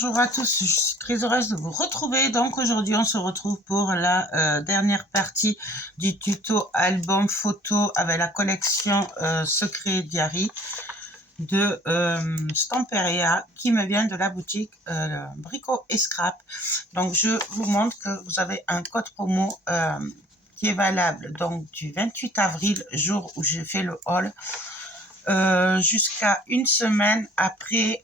Bonjour à tous, je suis très heureuse de vous retrouver. Donc aujourd'hui on se retrouve pour la dernière partie du tuto album photo avec la collection Secret Diary de Stamperia qui me vient de la boutique Brico et Scrap. Donc je vous montre que vous avez un code promo qui est valable donc du 28 avril, jour où j'ai fait le haul, jusqu'à une semaine après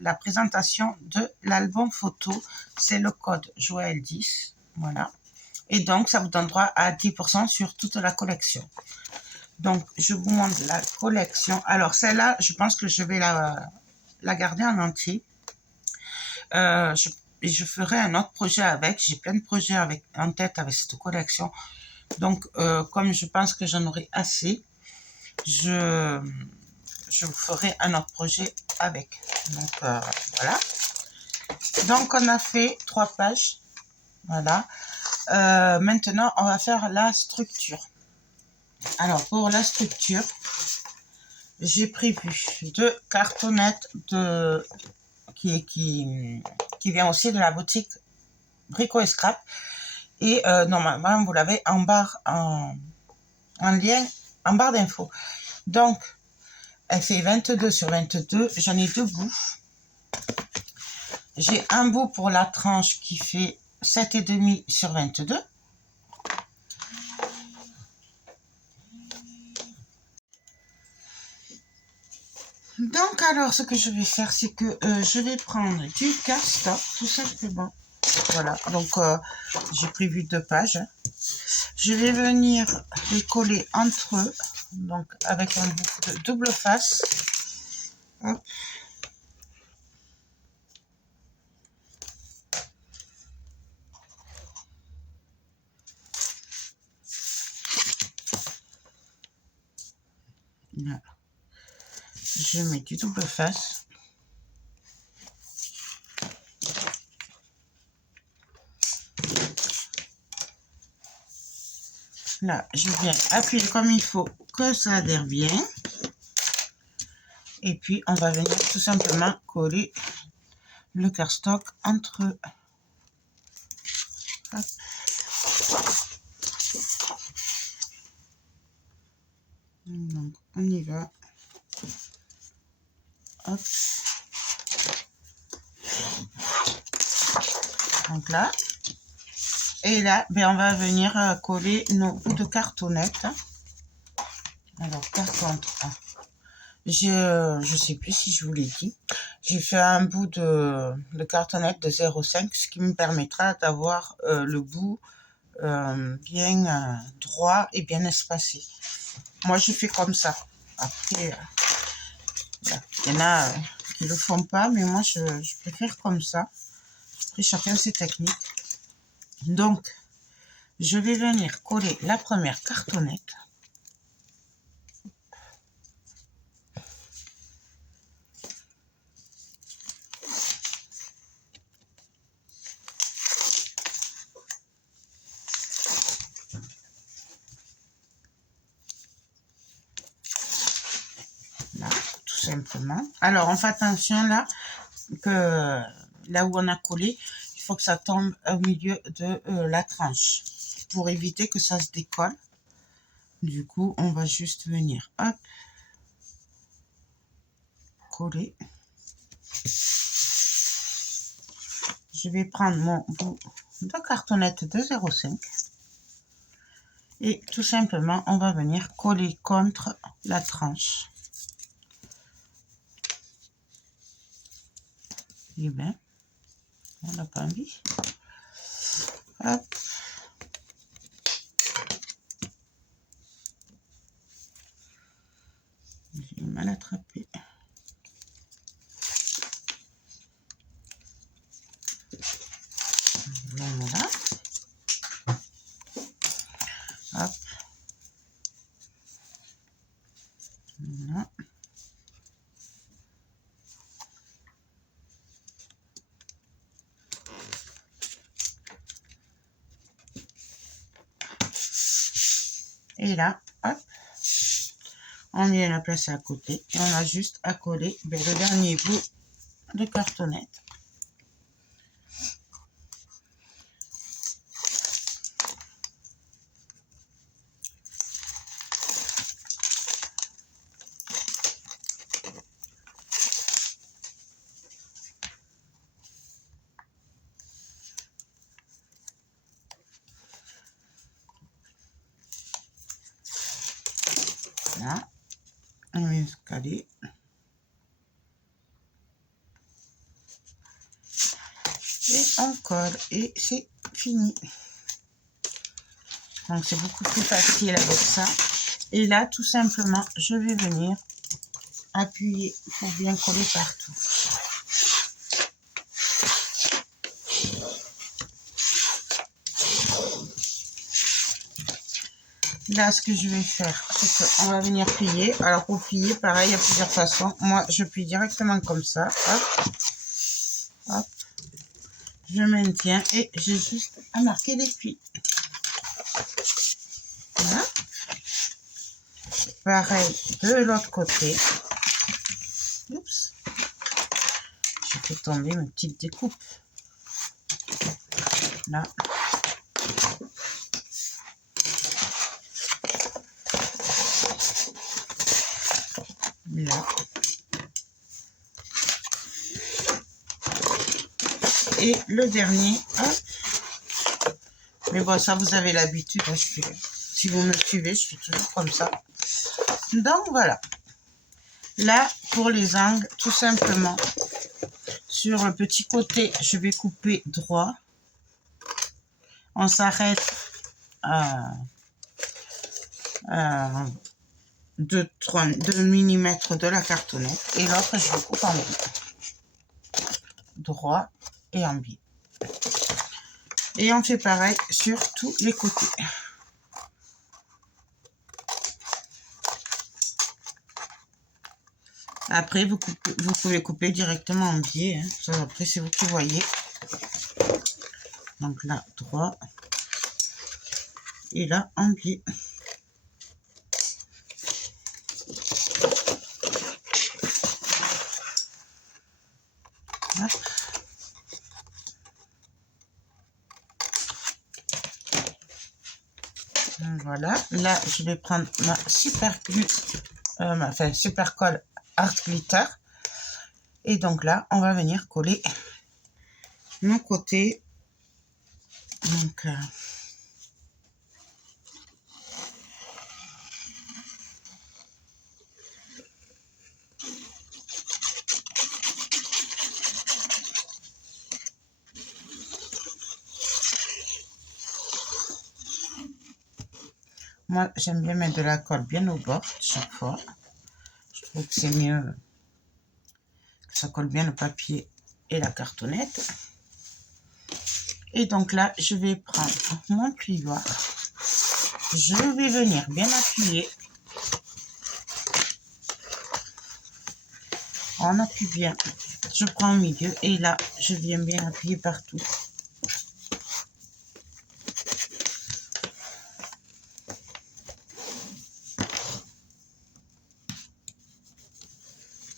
la présentation de l'album photo. C'est le code Joël 10, voilà. Et donc, ça vous donne droit à 10% sur toute la collection. Donc, je vous montre la collection. Alors, celle-là, je pense que je vais la garder en entier. Je ferai un autre projet avec. J'ai plein de projets en tête avec cette collection. Donc, comme je pense que j'en aurai assez, je vous ferai un autre projet avec. Donc, voilà. Donc, on a fait 3 pages. Voilà. Maintenant, on va faire la structure. Alors, pour la structure, j'ai prévu 2 cartonnettes qui vient aussi de la boutique Brico et Scrap. Et normalement, vous l'avez en barre, en lien, en barre d'infos. Donc, elle fait 22 sur 22. J'en ai 2 bouts. J'ai un bout pour la tranche qui fait 7,5 sur 22. Donc, alors, ce que je vais faire, c'est que je vais prendre du cardstock, tout simplement. Voilà, donc j'ai prévu 2 pages. Je vais venir les coller entre eux, donc avec un bout de double face. Hop. Là. Je mets du double face. Là, je viens appuyer comme il faut, que ça adhère bien. Et puis, on va venir tout simplement coller le cardstock entre eux. Hop. Donc, on y va. Hop. Donc là. Et là, ben, on va venir coller nos bouts de cartonnette. Alors, par contre, je sais plus si je vous l'ai dit, j'ai fait un bout de cartonnette de 0,5, ce qui me permettra d'avoir le bout bien droit et bien espacé. Moi, je fais comme ça. Après, il y en a qui ne le font pas, mais moi, je préfère comme ça. Après, chacun ses techniques. Donc, je vais venir coller la première cartonnette. Là, tout simplement. Alors, on fait attention là, que là où on a collé, il faut que ça tombe au milieu de la tranche pour éviter que ça se décolle. Du coup, on va juste venir, hop, coller. Je vais prendre mon bout de cartonnette de 0,5 et tout simplement, on va venir coller contre la tranche. Et bien, on n'a pas envie. Hop. J'ai mal attrapé. Voilà. Hop. Voilà. Et là, hop, on vient la placer à côté et on a juste à coller le dernier bout de cartonnette. Là, on va caler. Et on colle et c'est fini. Donc c'est beaucoup plus facile avec ça. Et là, tout simplement, je vais venir appuyer pour bien coller partout. Là, ce que je vais faire, c'est qu'on va venir plier. Alors, pour plier, pareil, il y a plusieurs façons. Moi, je plie directement comme ça. Hop, hop. Je maintiens et j'ai juste à marquer les plis. Voilà. Pareil de l'autre côté. Oups. J'ai fait tomber ma petite découpe. Là. Là. Et le dernier, hop. Mais bon, ça, vous avez l'habitude. Hein, si vous me suivez, je fais toujours comme ça. Donc, voilà. Là, pour les angles, tout simplement, sur le petit côté, je vais couper droit. On s'arrête à 2 mm de la cartonnette. Et l'autre, je le coupe en biais. Droit et en biais. Et on fait pareil sur tous les côtés. Après, vous pouvez couper directement en biais. Hein. Ça, après, c'est vous qui voyez. Donc là, droit. Et là, en biais. Hop. Voilà. Là, je vais prendre ma super glue, enfin, super colle Art Glitter. Et donc là, on va venir coller nos côtés. Donc, moi, j'aime bien mettre de la colle bien au bord chaque fois. Je trouve que c'est mieux que ça colle bien le papier et la cartonnette. Et donc là, je vais prendre mon plioir. Je vais venir bien appuyer. On appuie bien. Je prends au milieu et là, je viens bien appuyer partout.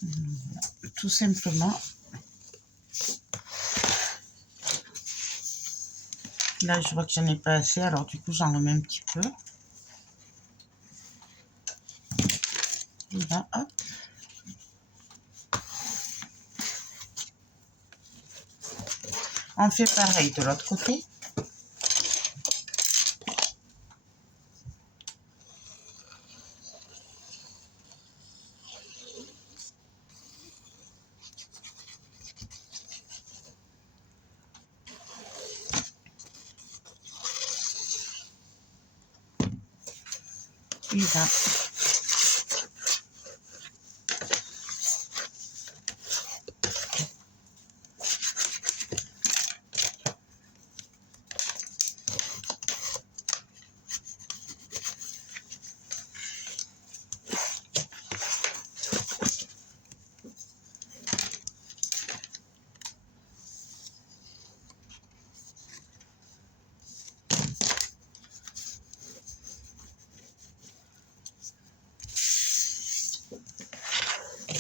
Voilà. Tout simplement. Là, je vois que j'en ai pas assez, alors du coup, j'en remets un petit peu. Et là, hop. On fait pareil de l'autre côté. Et là.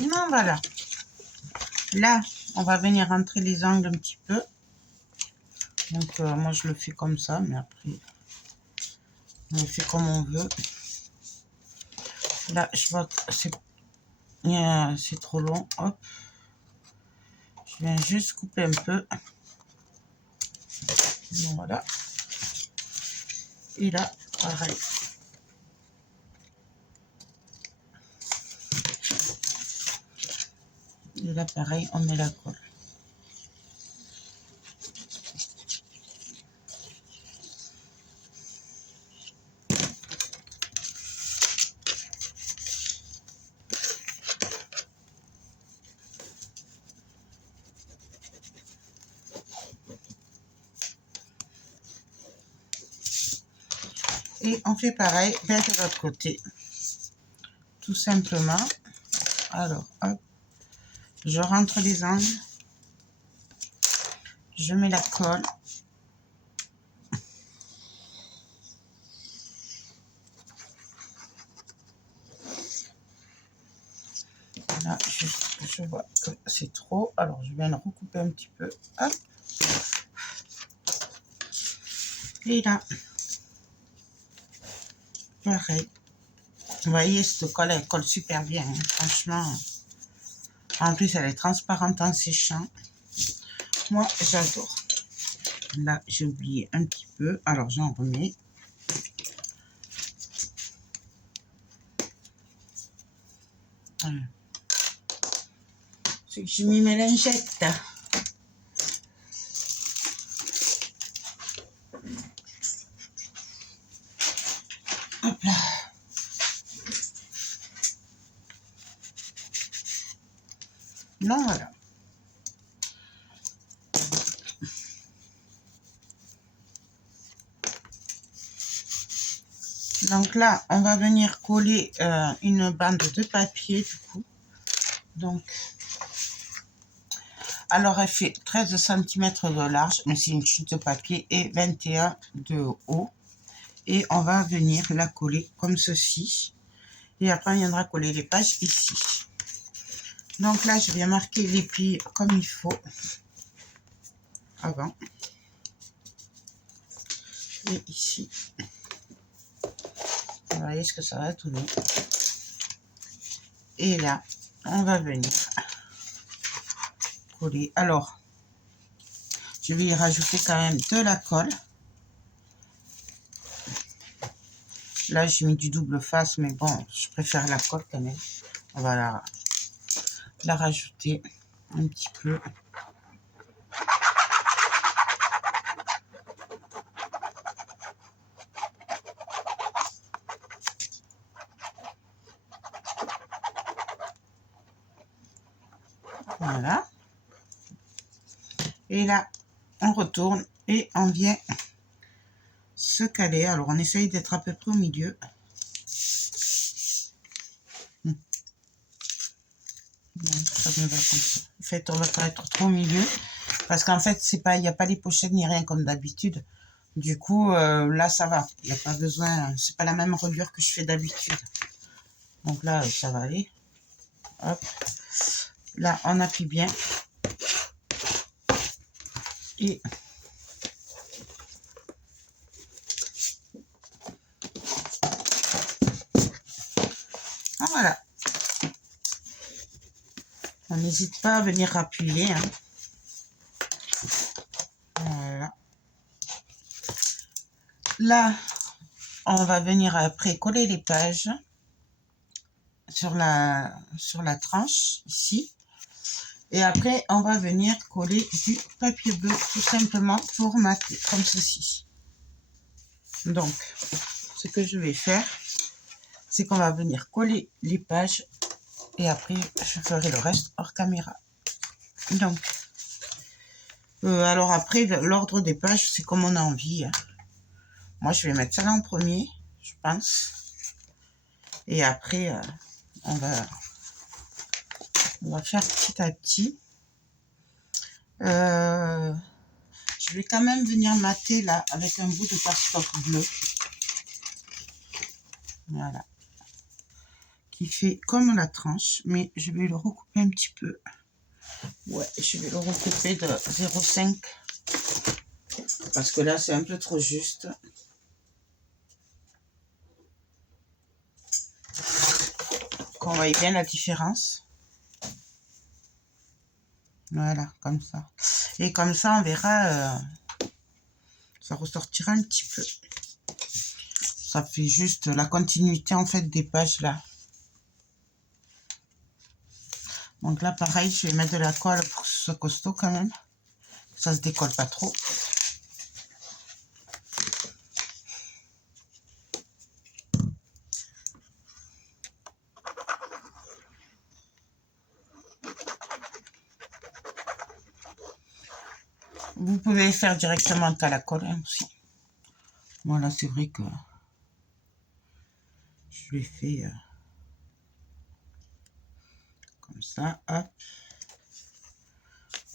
Non, voilà. Là, on va venir rentrer les angles un petit peu. Donc, moi, je le fais comme ça, mais après, on le fait comme on veut. Là, je vois que c'est trop long. Hop. Je viens juste couper un peu. Voilà. Et là, pareil. Et là, pareil, on met la colle. Et on fait pareil de l'autre côté. Tout simplement. Alors, hop. Je rentre les angles. Je mets la colle. Là, je vois que c'est trop. Alors, je viens le recouper un petit peu. Hop. Et là, pareil. Vous voyez, cette colle, elle colle super bien. Hein. Franchement, en plus, elle est transparente en séchant. Moi, j'adore. Là, j'ai oublié un petit peu. Alors, j'en remets. Voilà. C'est que j'ai mis mes lingettes. Hop là. Non, voilà. Donc là, on va venir coller une bande de papier du coup. Donc, alors elle fait 13 cm de large, mais c'est une chute de papier, et 21 de haut. Et on va venir la coller comme ceci. Et après, on viendra coller les pages ici. Donc là, je viens marquer les plis comme il faut. Avant. Et ici. Vous voyez ce que ça va donner. Et là, on va venir coller. Alors, je vais y rajouter quand même de la colle. Là, j'ai mis du double face, mais bon, je préfère la colle quand même. On va la rajouter un petit peu. Voilà. Et là, on retourne et on vient se caler. Alors, on essaye d'être à peu près au milieu. Bon, ça me va comme ça. En fait, on va pas être trop au milieu. Parce qu'en fait, c'est pas, il n'y a pas les pochettes ni rien comme d'habitude. Du coup, là, ça va. Il n'y a pas besoin. C'est pas la même reliure que je fais d'habitude. Donc là, ça va aller. Hop. Là, on appuie bien. Et voilà. On n'hésite pas à venir appuyer. Hein. Voilà. Là, on va venir après coller les pages sur la tranche ici. Et après, on va venir coller du papier bleu tout simplement pour mater comme ceci. Donc, ce que je vais faire, c'est qu'on va venir coller les pages et après, je ferai le reste hors caméra. Donc, alors après, l'ordre des pages, c'est comme on a envie. Hein. Moi, je vais mettre ça là en premier, je pense. Et après, on va faire petit à petit. Je vais quand même venir mater là avec un bout de cardstock bleu. Voilà. Qui fait comme la tranche, mais je vais le recouper un petit peu. Ouais, je vais le recouper de 0,5 parce que là, c'est un peu trop juste. Qu'on voit bien la différence. Voilà, comme ça. Et comme ça, on verra, ça ressortira un petit peu. Ça fait juste la continuité, en fait, des pages là. Donc là, pareil, je vais mettre de la colle pour que ce soit costaud quand même. Ça se décolle pas trop. Vous pouvez faire directement à la colle hein, aussi. Voilà, c'est vrai que je l'ai fait comme ça. Hop.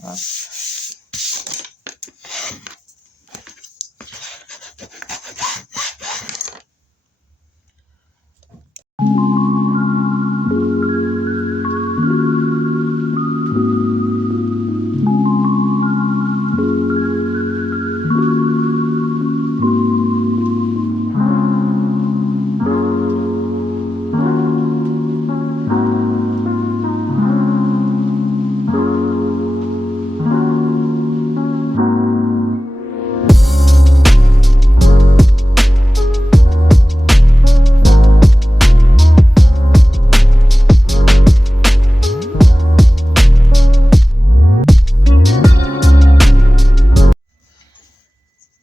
Hop.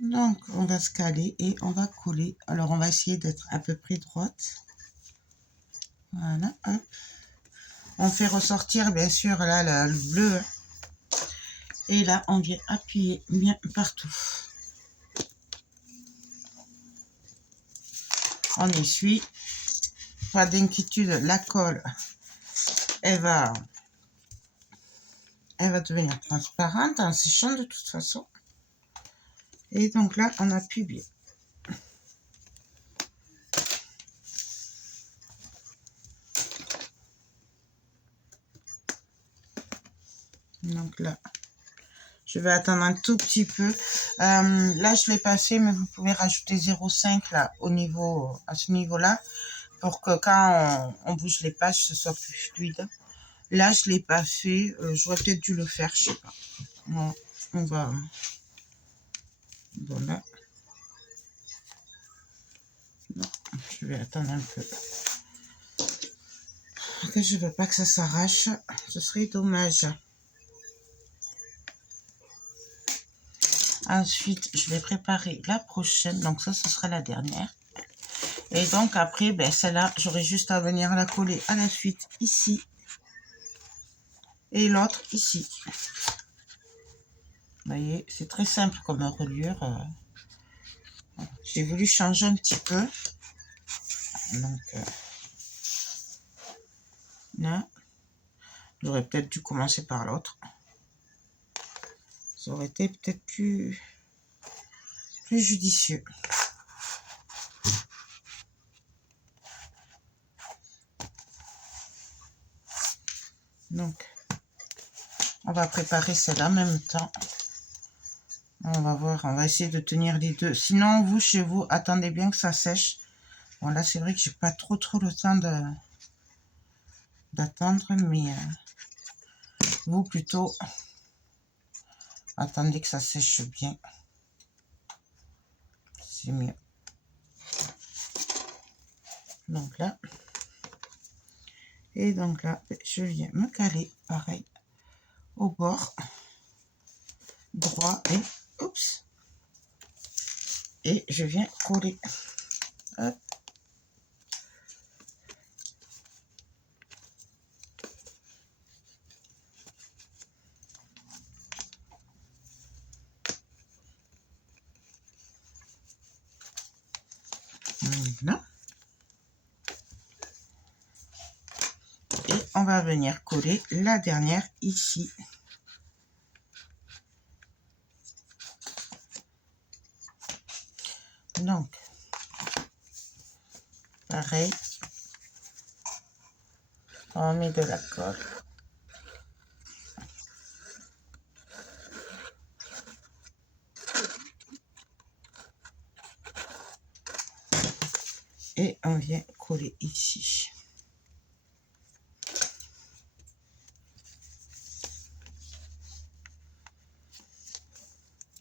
Donc, on va se caler et on va coller. Alors, on va essayer d'être à peu près droite. Voilà, hop. On fait ressortir, bien sûr, là, le bleu. Et là, on vient appuyer bien partout. On essuie. Pas d'inquiétude, la colle, elle va devenir transparente en séchant de toute façon. Et donc là, on appuie bien. Donc là, je vais attendre un tout petit peu. Là, je l'ai passé, mais vous pouvez rajouter 0,5 là au niveau, à ce niveau-là, pour que quand on bouge les pages, ce soit plus fluide. Là, je l'ai pas fait. J'aurais peut-être dû le faire, je sais pas. Bon, on va. Voilà. Non, je vais attendre un peu. Parce que je veux pas que ça s'arrache. Ce serait dommage. Ensuite, je vais préparer la prochaine. Donc ça, ce sera la dernière. Et donc après, ben, celle-là, j'aurai juste à venir la coller à la suite ici. Et l'autre ici. Vous voyez, c'est très simple comme reliure. J'ai voulu changer un petit peu. Donc là, j'aurais peut-être dû commencer par l'autre. Ça aurait été peut-être plus judicieux. Donc, on va préparer celle-là en même temps. On va voir, on va essayer de tenir les deux. Sinon, vous, chez vous, attendez bien que ça sèche. Bon, là, c'est vrai que j'ai pas trop le temps d'attendre, mais vous, plutôt, attendez que ça sèche bien. C'est mieux. Donc là, et donc là, je viens me caler, pareil, au bord, droit, et, oups, et je viens coller. Hop. Voilà. Et on va venir coller la dernière ici. Donc, pareil, on met de la colle. Et on vient coller ici.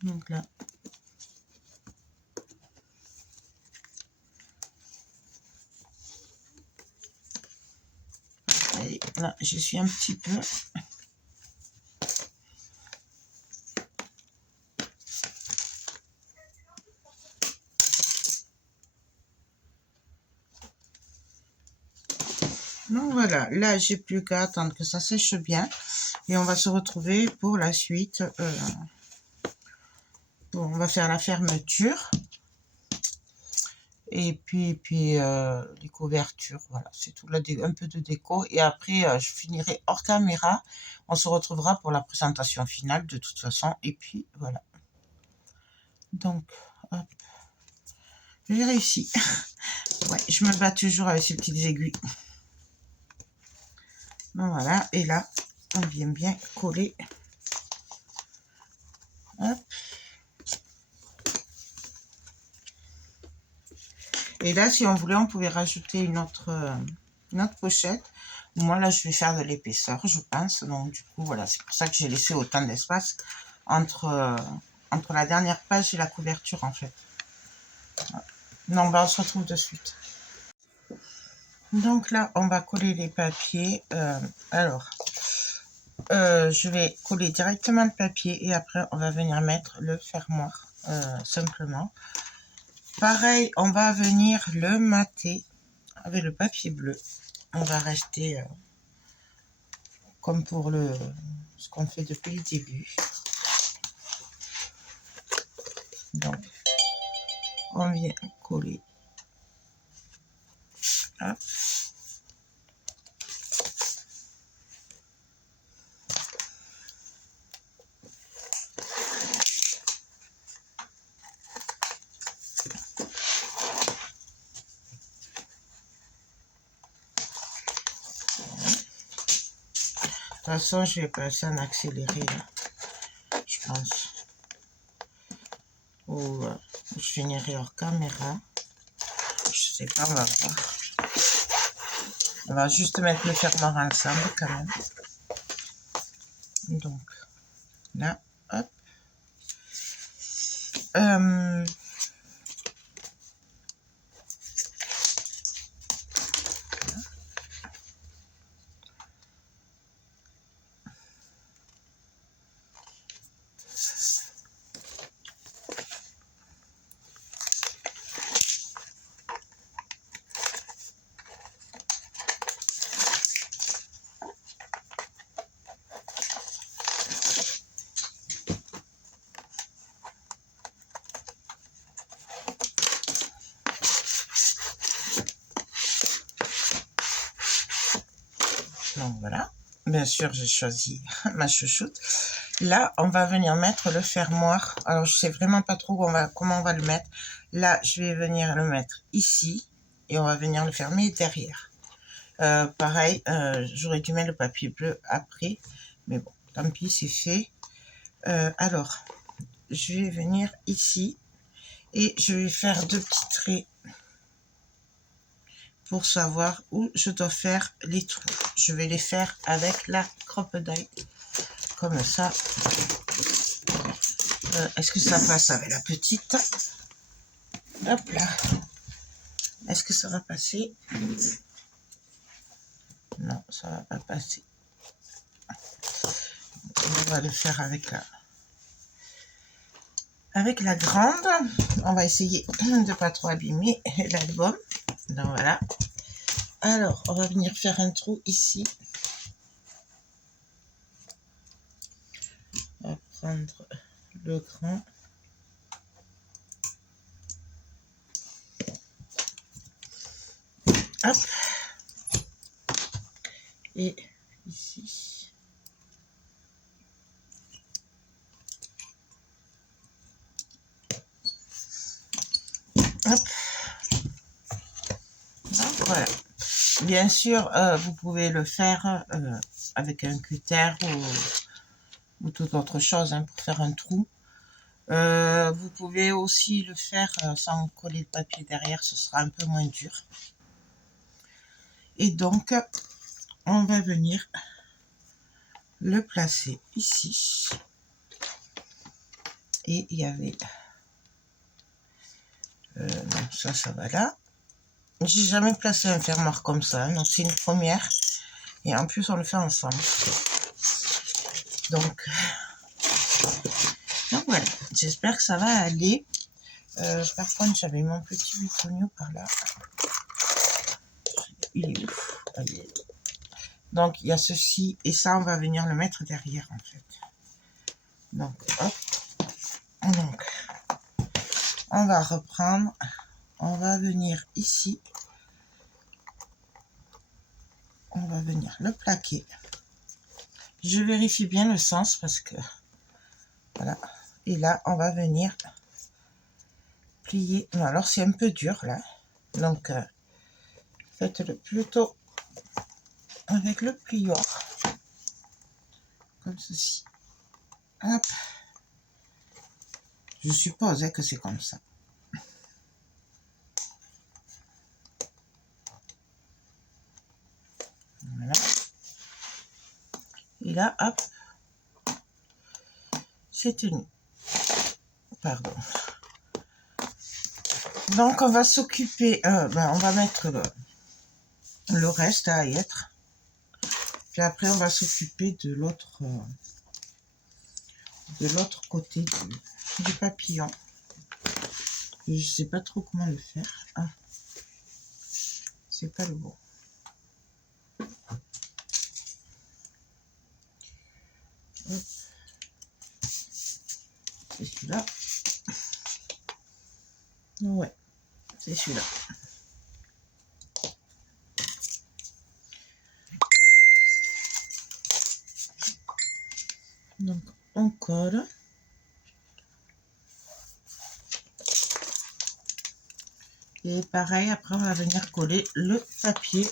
Donc là, Là, je suis un petit peu. Donc voilà, là j'ai plus qu'à attendre que ça sèche bien et on va se retrouver pour la suite. Bon, on va faire la fermeture et puis les couvertures, voilà, c'est tout, un peu de déco et après je finirai hors caméra. On se retrouvera pour la présentation finale de toute façon et puis voilà. Donc, hop, j'ai réussi. Ouais, je me bats toujours avec ces petites aiguilles. Donc voilà, et là, on vient bien coller. Hop. Et là, si on voulait, on pouvait rajouter une autre pochette. Moi, là, je vais faire de l'épaisseur, je pense. Donc, du coup, voilà, c'est pour ça que j'ai laissé autant d'espace entre la dernière page et la couverture, en fait. Non, bah, on se retrouve de suite. Donc là, on va coller les papiers. Je vais coller directement le papier et après, on va venir mettre le fermoir, simplement. Pareil, on va venir le mater avec le papier bleu. On va rester comme pour ce qu'on fait depuis le début. Donc, on vient coller. Hop. De toute façon, je vais passer en accéléré là, je pense. Ou je finirai hors caméra. Je sais pas, on va voir. On va juste mettre le fermoir ensemble quand même. Donc, là, hop. Donc voilà, bien sûr j'ai choisi ma chouchoute. Là on va venir mettre le fermoir. Alors je sais vraiment pas trop comment on va le mettre. Là je vais venir le mettre ici et on va venir le fermer derrière. Pareil, j'aurais dû mettre le papier bleu après, mais bon, tant pis, c'est fait. Alors, je vais venir ici et je vais faire 2 petits traits pour savoir où je dois faire les trous. Je vais les faire avec la Crop-A-Dye, comme ça. Est-ce que ça passe avec la petite? Hop là. Est-ce que ça va passer? Non, ça va pas passer. On va le faire avec la grande. On va essayer de pas trop abîmer l'album. Donc voilà. Alors, on va venir faire un trou ici. On va prendre le grand. Hop. Et ici. Hop. Donc, voilà. Bien sûr, vous pouvez le faire avec un cutter ou toute autre chose pour faire un trou. Vous pouvez aussi le faire sans coller le papier derrière, ce sera un peu moins dur. Et donc, on va venir le placer ici. Et il y avait... non, ça va là. J'ai jamais placé un fermoir comme ça, donc c'est une première. Et en plus, on le fait ensemble. Donc voilà, j'espère que ça va aller. Par contre, j'avais mon petit bitonio par là. Il est ouf. Allez. Donc, il y a ceci. Et ça, on va venir le mettre derrière, en fait. Donc, hop. Donc, on va reprendre. On va venir ici. On va venir le plaquer. Je vérifie bien le sens parce que... Voilà. Et là, on va venir plier. Non, alors, c'est un peu dur, là. Donc, faites-le plutôt avec le pliant. Comme ceci. Hop. Je suppose que c'est comme ça. Voilà. Et là, hop. C'est tenu. Pardon. Donc, on va s'occuper... on va mettre le reste à y être. Puis après, on va s'occuper de l'autre côté du papillon. Je sais pas trop comment le faire. Ah, c'est pas le bon. Hop. C'est celui-là. Ouais, c'est celui-là. Donc, on colle. Et pareil, après, on va venir coller le papier.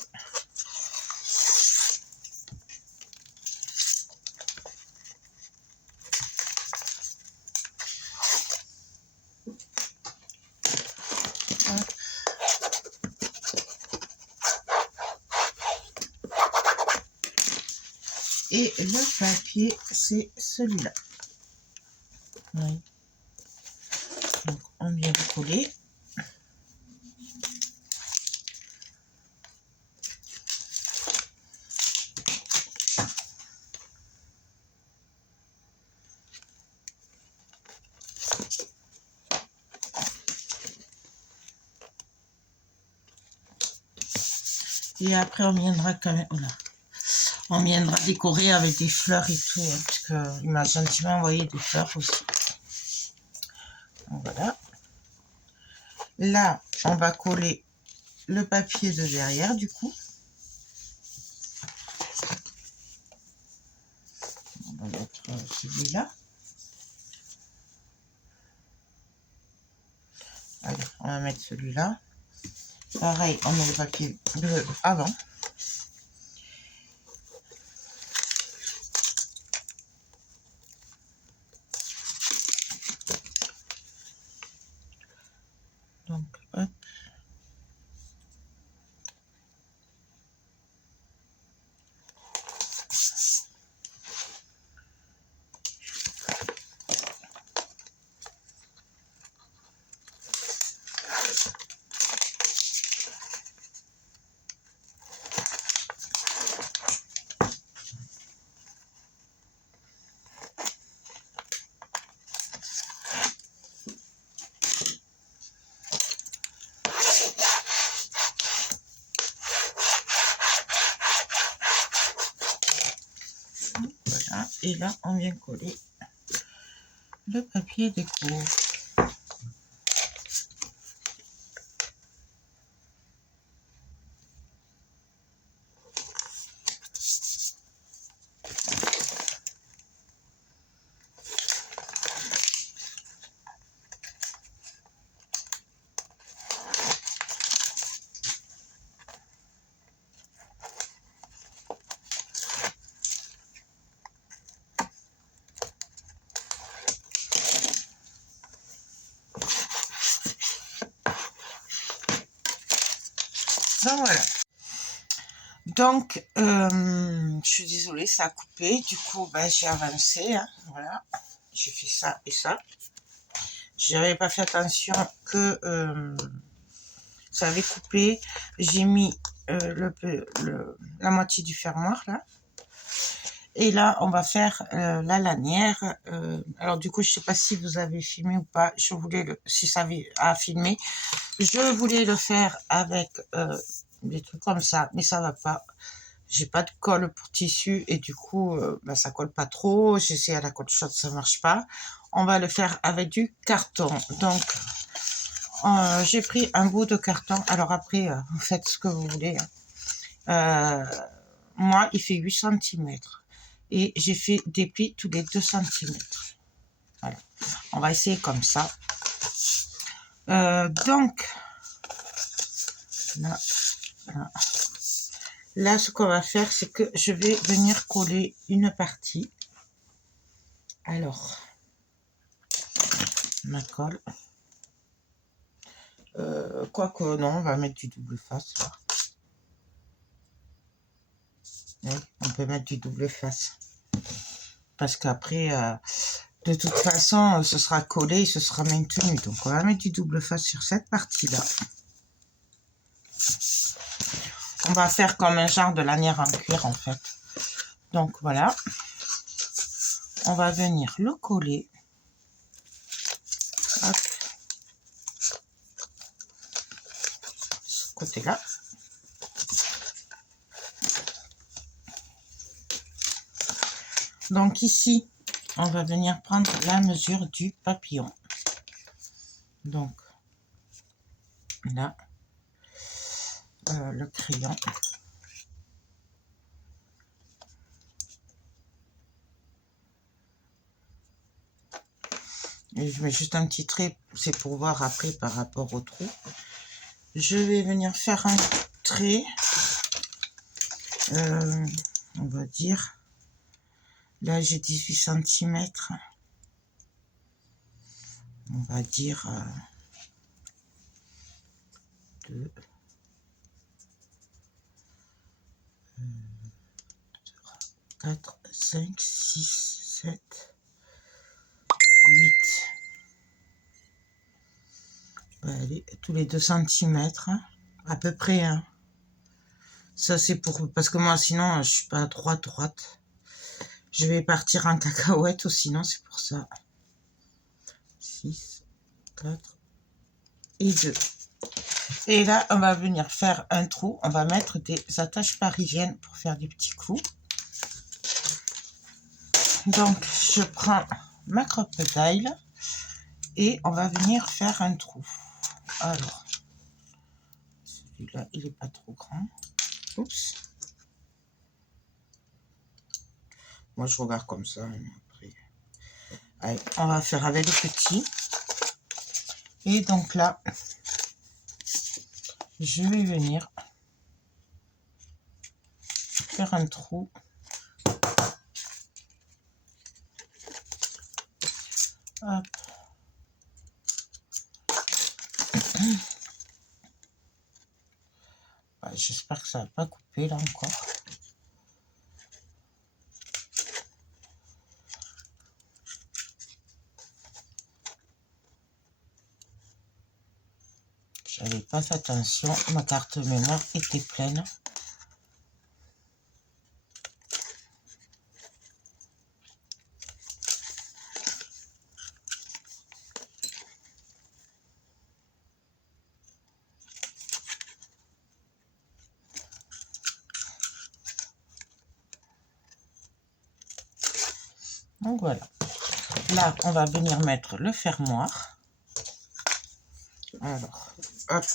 Et le papier, c'est celui-là. Oui. Donc, on vient de coller. Et après, on viendra quand même... Voilà. On viendra décorer avec des fleurs et tout, hein, parce qu'il m'a gentiment envoyé des fleurs aussi. Donc, voilà. Là, on va coller le papier de derrière, du coup. On va mettre celui-là. Allez, on va mettre celui-là. Pareil, on met le papier bleu avant. Donc, hop. Voilà. Et là, on vient coller le papier déco. Donc voilà. Donc, je suis désolée, ça a coupé. Du coup, j'ai avancé. Hein, voilà. J'ai fait ça et ça. J'avais pas fait attention que ça avait coupé. J'ai mis la moitié du fermoir là. Et là, on va faire la lanière. Alors du coup, je sais pas si vous avez filmé ou pas. Je voulais si ça a filmé. Je voulais le faire avec des trucs comme ça, mais ça va pas. J'ai pas de colle pour tissu et du coup, bah, ça colle pas trop. J'essaie à la colle shot, ça marche pas. On va le faire avec du carton. Donc, j'ai pris un bout de carton. Alors après, vous faites ce que vous voulez. Moi, il fait 8 cm. Et j'ai fait des plis tous les 2 cm. Voilà. On va essayer comme ça. Donc, là, ce qu'on va faire, c'est que je vais venir coller une partie. Alors, ma colle. Quoique, non, on va mettre du double face. Là. Oui, on peut mettre du double face. Parce qu'après, de toute façon, ce sera collé, ce sera maintenu. Donc, on va mettre du double face sur cette partie-là. On va faire comme un genre de lanière en cuir, en fait. Donc, voilà. On va venir le coller. Hop. Ce côté-là. Donc ici, on va venir prendre la mesure du papillon. Donc, là, le crayon. Et je mets juste un petit trait, c'est pour voir après par rapport au trou. Je vais venir faire un trait, on va dire, là j'ai 18 cm. On va dire 2, 4, 5, 6, 7, 8. Allez, tous les 2 cm, à peu près. Hein. Ça c'est pour... Parce que moi sinon je suis pas droite. Je vais partir en cacahuète ou sinon c'est pour ça. 6, 4 et 2. Et là, on va venir faire un trou. On va mettre des attaches parisiennes pour faire des petits clous. Donc, je prends ma crocodile et on va venir faire un trou. Alors, celui-là, il n'est pas trop grand. Oups. Moi, je regarde comme ça. Après. Allez, on va faire avec les petits. Et donc là, je vais venir faire un trou. Hop. J'espère que ça va pas couper là encore. J'avais pas fait attention, ma carte mémoire était pleine. Donc voilà. Là, on va venir mettre le fermoir. Alors, hop.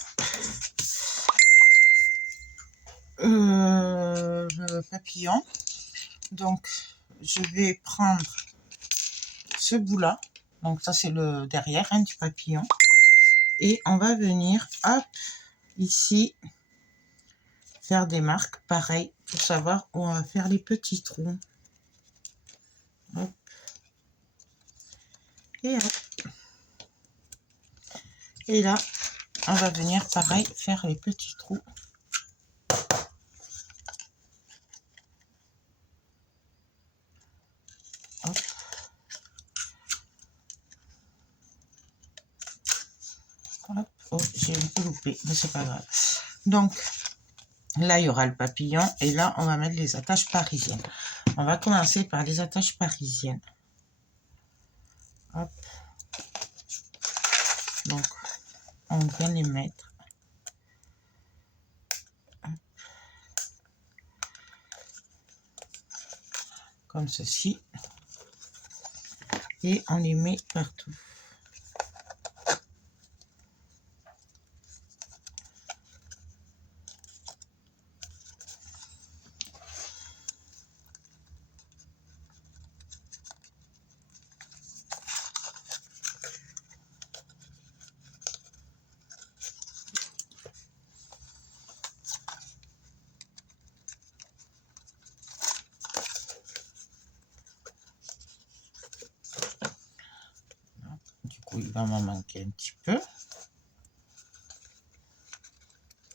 Le papillon. Donc, je vais prendre ce bout-là. Donc, ça, c'est le derrière hein, du papillon. Et on va venir, hop, ici, faire des marques, pareil, pour savoir où on va faire les petits trous. Hop. Et hop. Et là, on va venir, pareil, faire les petits trous. Hop. Hop. Oh, j'ai un peu loupé, mais c'est pas grave. Donc, Là, il y aura le papillon. Et là, on va mettre les attaches parisiennes. On va commencer par les attaches parisiennes. Hop. Donc, on vient les mettre. Hop. Comme ceci. Et on les met partout. Du coup, il va m'en manquer un petit peu.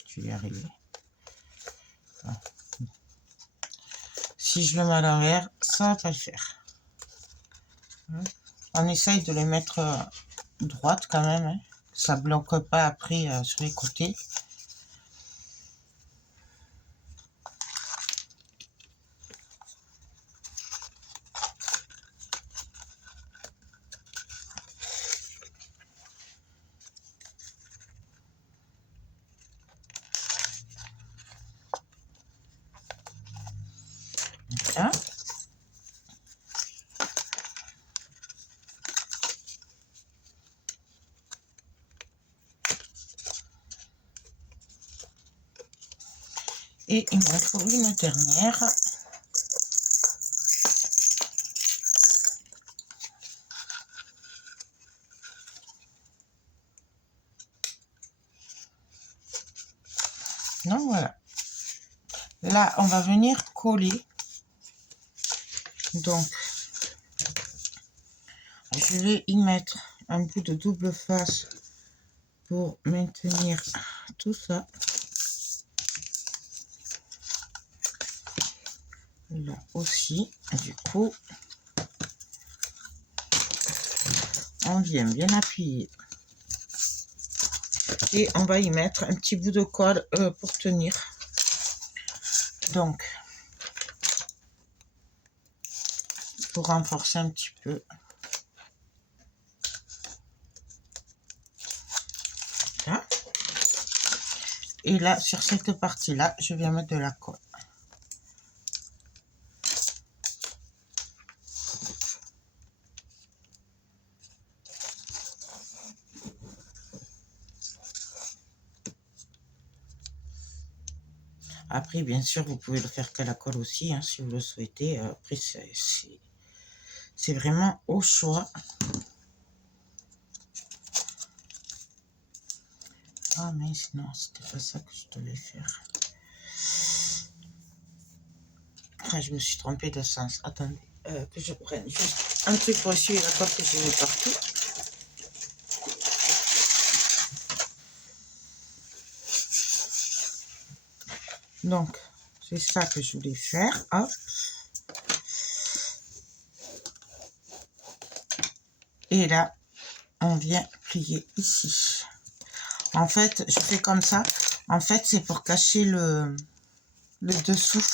Je vais y arriver. Voilà. Si je le mets à l'envers, ça va pas le faire. On essaye de les mettre droite quand même, hein. Ça bloque pas après sur les côtés. Voilà. Et il me faut une dernière. Donc voilà. Là, on va venir coller. Donc, je vais y mettre un bout de double face pour maintenir tout ça. Là aussi, du coup, on vient bien appuyer. Et on va y mettre un petit bout de colle pour tenir. Donc, pour renforcer un petit peu. Là. Et là, sur cette partie-là, je viens mettre de la colle. Après, bien sûr, vous pouvez le faire qu'à la colle aussi, hein, si vous le souhaitez. Après, c'est vraiment au choix. Ah, mais non, c'était pas ça que je devais faire. Ah, je me suis trompée de sens. Attendez, que je prenne juste un truc pour essuyer la colle que j'ai mis partout. Donc, c'est ça que je voulais faire. Hop. Et là, on vient plier ici. En fait, je fais comme ça. En fait, c'est pour cacher le dessous.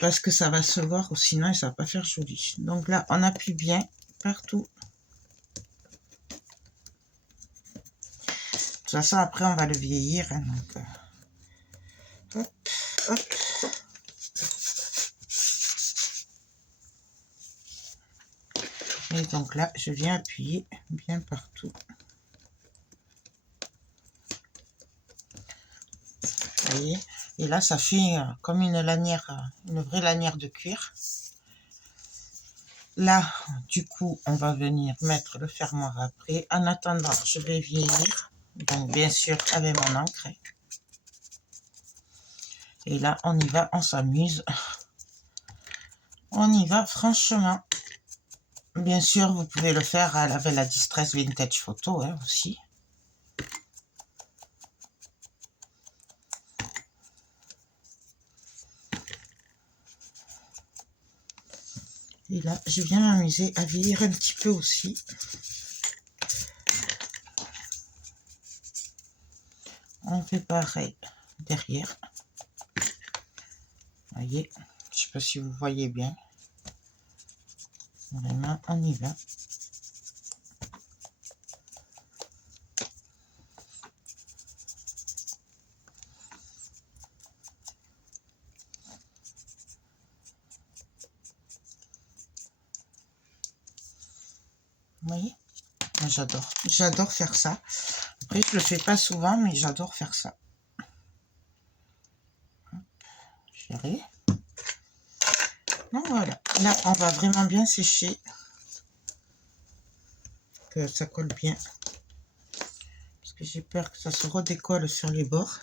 Parce que ça va se voir, ou sinon, ça va pas faire joli. Donc là, on appuie bien partout. De toute façon, après, on va le vieillir. Hein, donc, hop, hop. Et donc là, je viens appuyer bien partout. Vous voyez? Et là, ça fait comme une lanière, une vraie lanière de cuir. Là, du coup, on va venir mettre le fermoir après. En attendant, je vais vieillir. Donc, bien sûr, avec mon encre. Et là, on y va, on s'amuse. On y va, franchement. Bien sûr, vous pouvez le faire avec la Distress Vintage Photo hein, aussi. Et là, je viens m'amuser à vieillir un petit peu aussi. On fait pareil derrière. Voyez, je sais pas si vous voyez bien. Vraiment, on y va. Vous voyez, moi j'adore faire ça. Après, je le fais pas souvent, mais j'adore faire ça. Chérie. Donc voilà, là on va vraiment bien sécher, que ça colle bien, parce que j'ai peur que ça se redécolle sur les bords.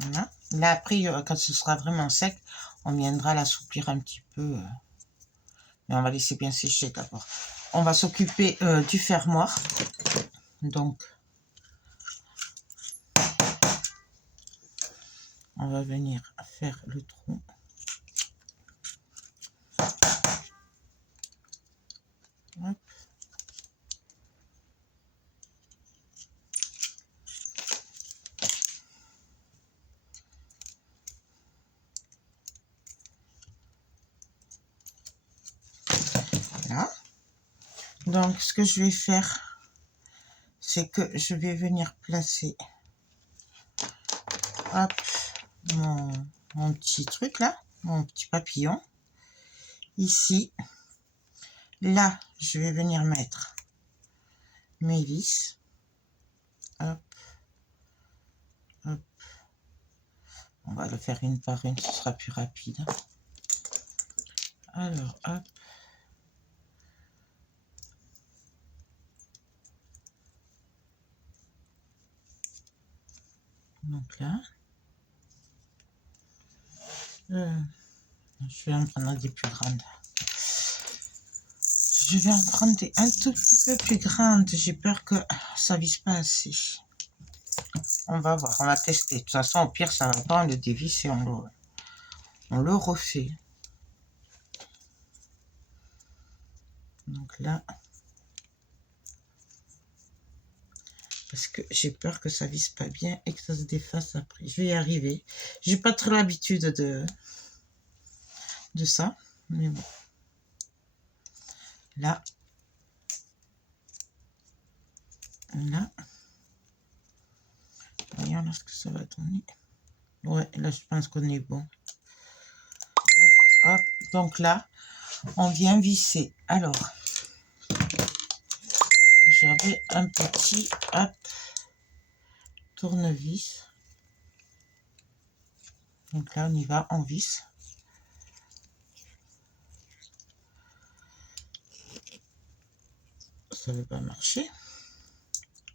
Voilà. Là après, quand ce sera vraiment sec, on viendra l'assouplir un petit peu, mais on va laisser bien sécher d'abord. On va s'occuper du fermoir, donc on va venir faire le trou. Hop. Voilà. Donc ce que je vais faire, c'est que je vais venir placer, hop, mon petit truc là, mon petit papillon ici. Là je vais venir mettre mes vis, hop, hop. On va le faire une par une, ce sera plus rapide. Alors hop, donc là je vais en prendre des plus grandes. Je vais en prendre des un tout petit peu plus grandes. J'ai peur que ça vise pas assez. On va voir, on va tester. De toute façon, au pire, ça va pas, on le dévisse et on le refait. Donc là, parce que j'ai peur que ça vise pas bien et que ça se défasse après. Je vais y arriver. J'ai pas trop l'habitude de ça, mais bon. Là, là. Voyons là ce que ça va donner. Ouais, là je pense qu'on est bon. Hop, hop. Donc là, on vient visser. Alors, j'avais un petit, hop, tournevis. Donc là, on y va, on visse. Ça ne veut pas marcher.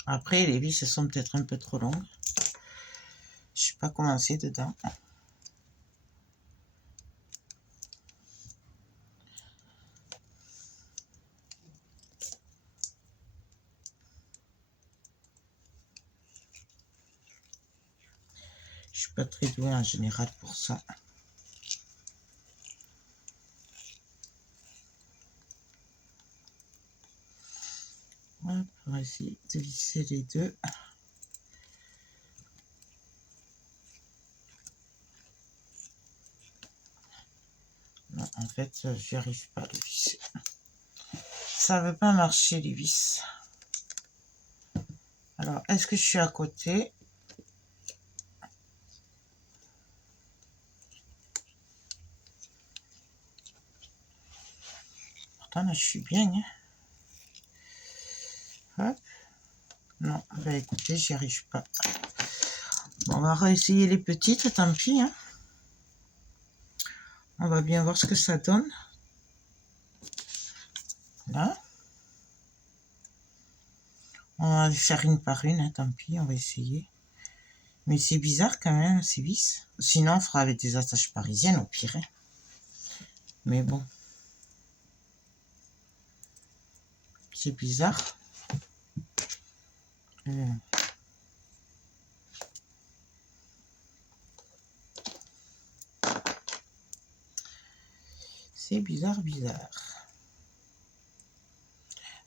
Après, les vis, elles sont peut-être un peu trop longues. Je ne sais pas comment c'est dedans. Je suis pas très douée en général pour ça. Hop, on va essayer de visser les deux. Non, en fait, j'y arrive pas à le visser. Ça veut pas marcher, les vis. Alors, est-ce que je suis à côté? Pourtant, là, je suis bien. Hein. Hop. Non, bah écoutez, j'y arrive pas. Bon, on va réessayer les petites, tant pis. Hein. On va bien voir ce que ça donne. Là. On va les faire une par une, hein, tant pis, on va essayer. Mais c'est bizarre quand même, ces vis. Sinon, on fera avec des attaches parisiennes au pire. Hein. Mais bon. C'est bizarre. C'est bizarre, bizarre.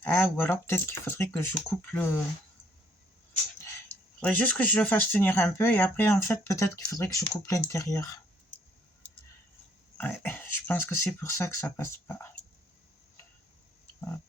Ah, ou alors peut-être qu'il faudrait que je coupe le... Faudrait juste que je le fasse tenir un peu et après, en fait, peut-être qu'il faudrait que je coupe l'intérieur. Ouais, je pense que c'est pour ça que ça passe pas. Hop.